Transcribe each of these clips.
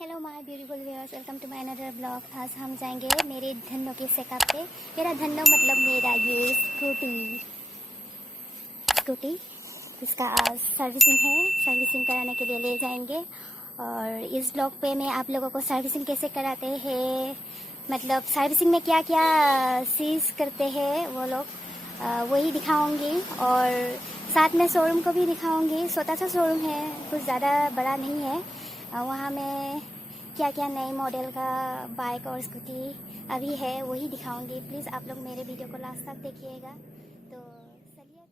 Hello my beautiful viewers, welcome to my another blog. आज हम जाएंगे मेरे धन्नो के सेकअप पे। मेरा धन्नो मतलब मेरा ये स्कूटी इसका सर्विसिंग है। सर्विसिंग कराने के लिए ले जाएंगे और इस ब्लॉग पे मैं आप लोगों को सर्विसिंग कैसे कराते हैं, मतलब सर्विसिंग में क्या क्या चीज़ करते हैं वो लोग वही दिखाऊंगी और साथ में शोरूम को भी दिखाऊंगी। छोटा सा शोरूम है, कुछ ज़्यादा बड़ा नहीं है। वहाँ में क्या क्या नए मॉडल का बाइक और स्कूटी अभी है वही दिखाऊंगी। प्लीज़ आप लोग मेरे वीडियो को लास्ट तक देखिएगा। तो चलिए।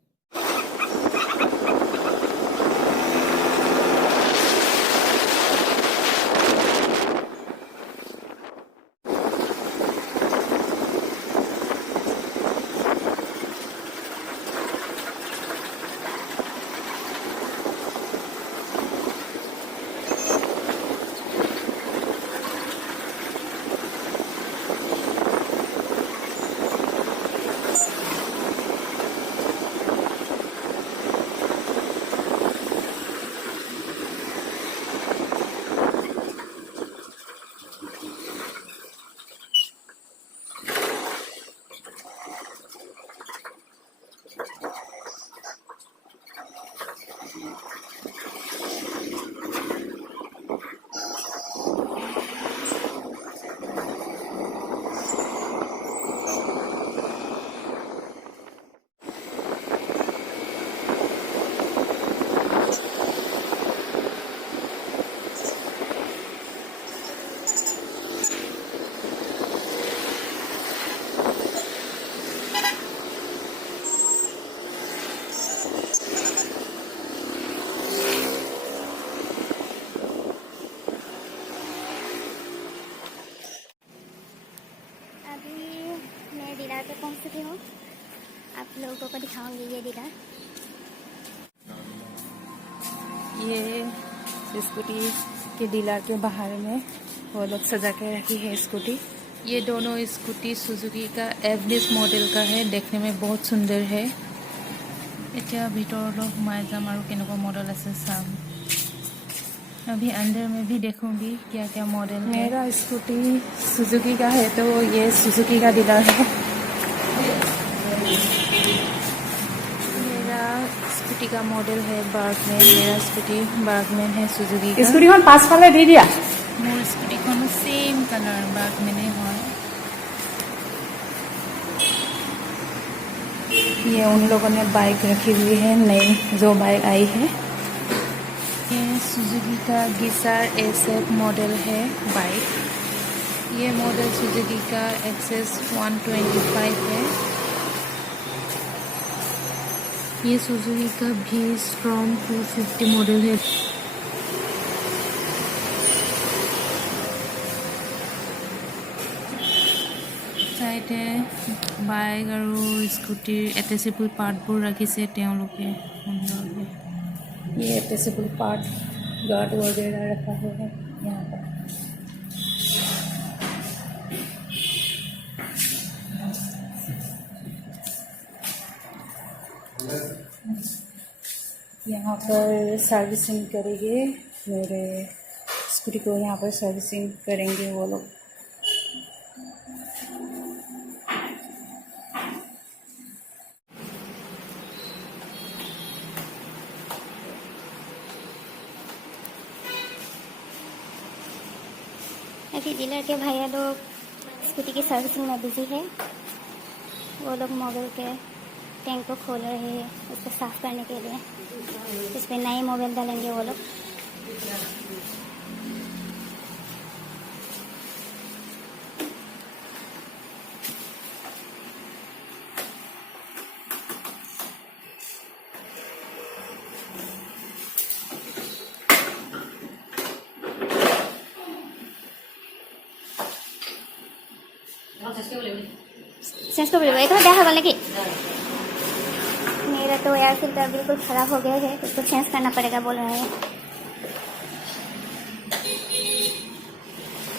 डीलर पे पहुंच चुकी हूँ, आप लोगों को दिखाऊंगी ये डीलर। ये स्कूटी के डीलर के बाहर में वो लोग सजा के रखी है स्कूटी। ये दोनों स्कूटी सुजुकी का एवरेज मॉडल का है, देखने में बहुत सुंदर है। इतना भीतर सोमाई जाम और केनेकुवा मॉडल आछे चाम। अभी अंदर में भी देखूंगी क्या क्या मॉडल है। मेरा स्कूटी सुजुकी का है तो ये सुजुकी का डीलर है। मेरा स्कूटी का मॉडल है बार्गमैन। मेरा स्कूटी बार्गमैन है सुजुकी का। स्कूटी पास फाले दे दिया मोर स्कूटी सेम कलर बार्गमैन है। ये उन लोगों ने बाइक रखी हुई है, नई जो बाइक आई है। ये सुजुकी का गिसार SF मॉडल है बाइक। ये मॉडल सुजुकी का XS 125 है। ये सुजुकी का V-Strom 250 मॉडल है। साइडे बाइक और स्कूटीर एटेचेबल पार्टबोर रखिसे तेओलोके सुंदरके। ये एटेचेबल पार्ट गार्ड वगैरह रखा हुआ है यहाँ पर। यहाँ पर सर्विसिंग करेंगे मेरे स्कूटी को, यहाँ पर सर्विसिंग करेंगे वो लोग। अभी डीलर के भैया लोग स्कूटी की सर्विसिंग में बिजी है। वो लोग मोबाइल के टैंक को खोल रहे हैं उसको साफ करने के लिए। इस पर नए मोबाइल डालेंगे वो लोग। चेंज तो बोलिए, देखा बोले कि मेरा तो एयर फिल्टर बिल्कुल ख़राब हो गया है, उसको चेंज करना पड़ेगा बोल रहे हैं।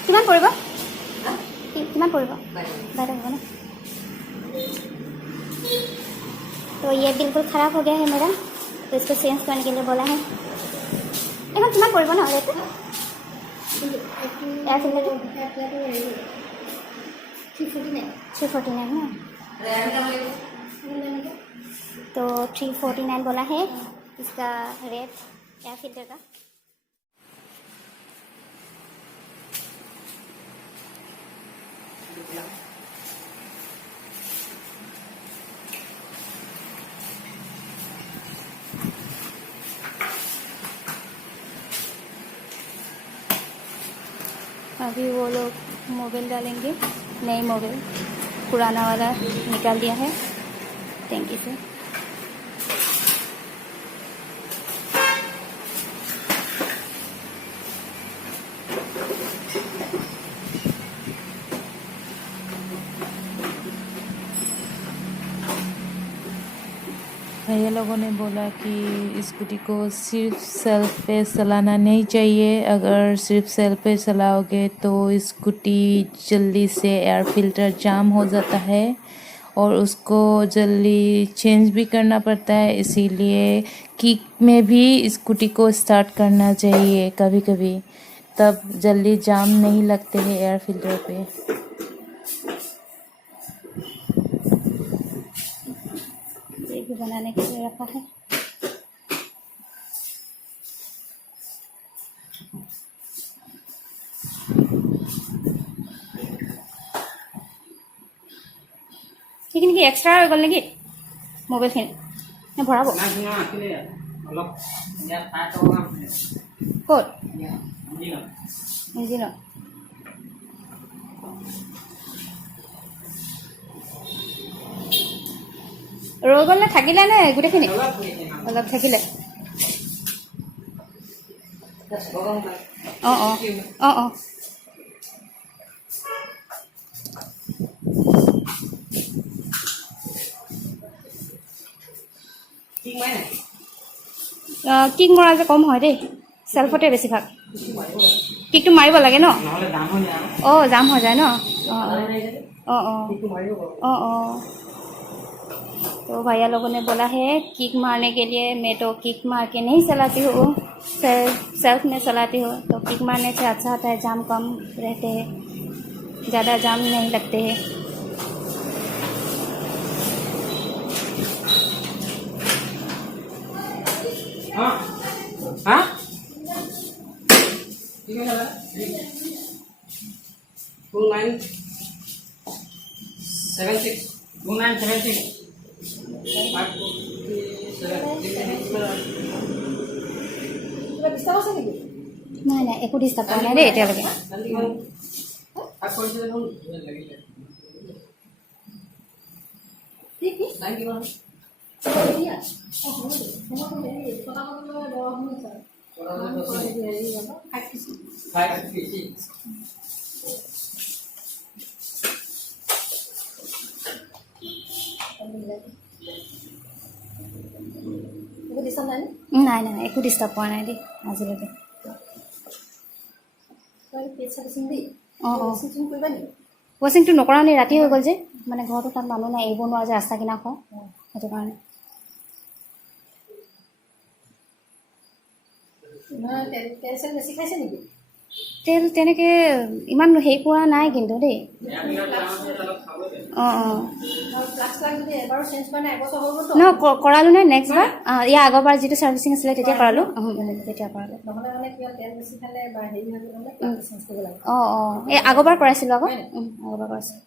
किमान पड़ेगा ना। तो ये बिल्कुल ख़राब हो गया है मेरा, तो इसको चेंज करने के लिए बोला है। এখন কিমান পৰিব নহ'লে एयर फिल्टर 349 ना, तो 349 बोला है इसका रेट एयर फिल्टर का। अभी वो लोग मोबाइल डालेंगे, नई मोबाइल, पुराना वाला निकाल दिया है टैंकी से। भैया लोगों ने बोला कि स्कूटी को सिर्फ सेल्फ पे चलाना नहीं चाहिए। अगर सिर्फ सेल्फ पे चलाओगे तो स्कूटी जल्दी से एयर फिल्टर जाम हो जाता है और उसको जल्दी चेंज भी करना पड़ता है। इसीलिए किक में भी स्कूटी को स्टार्ट करना चाहिए कभी कभी, तब जल्दी जाम नहीं लगते हैं एयर फिल्टर पे। ये भी बनाने के लिए रखा है। সেইখিনি কি এক্সট্ৰা হৈ গ'ল নেকি মোবাইলখিনি? নে ভৰাব ক'ত? ইঞ্জিনত। ৰৈ গ'ল নে থাকিলে নে গোটেইখিনি? অলপ থাকিলে। অঁ অঁ অঁ অঁ কিক মৰা যে কম হয় দেই, চেল্ফতে বেছিভাগ। কিকটো মাৰিব লাগে ন? অঁ জাম হৈ যায় ন? অঁ অঁ অঁ অঁ অঁ। तो भैया लोगों ने बोला है किक मारने के लिए। मैं तो किक मार के नहीं चलाती हूँ, सेल्फ में चलाती हूँ। तो किक मारने से अच्छा होता है, जाम कम रहते हैं, ज़्यादा जाम नहीं लगते हैं। हाँ हाँ 2976 2976 নাই নাই একো ডিষ্টাৰ্ব কৰা নাই দেই এতিয়ালৈকে। নাই নাই একো ডিষ্টাৰ্ব কৰা নাই দেই আজিলৈকে। অঁ অঁ ৱাশ্বিংটো নকৰা নি? ৰাতি হৈ গ'ল যে, মানে ঘৰটো তাত মানুহ নাই, এৰিব নোৱাৰা যে, ৰাস্তা কিনা খোৱা, সেইটো কাৰণে। তেল তেনেকৈ ইমান হেৰি কৰা নাই কিন্তু দেই। অঁ অঁ ন কৰালোঁ নাই নেক্সট বাৰ, ইয়াৰ আগৰবাৰ যিটো ছাৰ্ভিচিং আছিলে তেতিয়া কৰালোঁ, তেতিয়া কৰালোঁ। অঁ অঁ এই আগৰবাৰ কৰাইছিলোঁ আকৌ, আগৰবাৰ কৰাইছিলোঁ।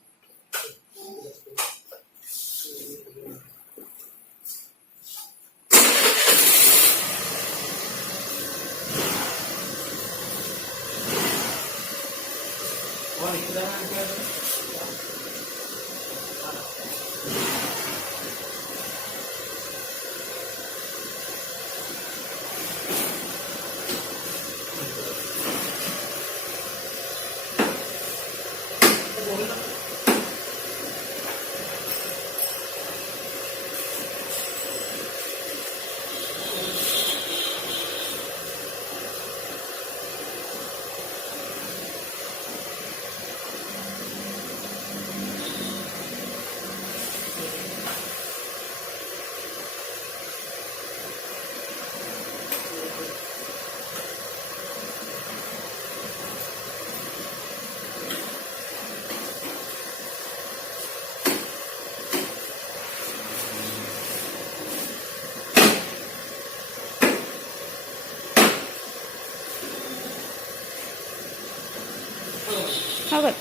हो गया।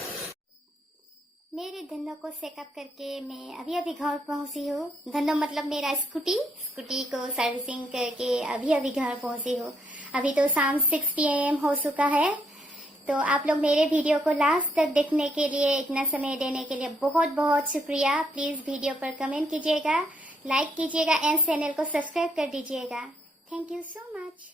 मेरे धन्नो को चेकअप करके मैं अभी अभी घर पहुंची हूँ। धन्नो मतलब मेरा स्कूटी को सर्विसिंग करके अभी अभी घर पहुंची हूँ। अभी तो शाम 6 PM हो चुका है। तो आप लोग मेरे वीडियो को लास्ट तक देखने के लिए, इतना समय देने के लिए बहुत बहुत शुक्रिया। प्लीज वीडियो पर कमेंट कीजिएगा, लाइक कीजिएगा एंड चैनल को सब्सक्राइब कर दीजिएगा। Thank you so much.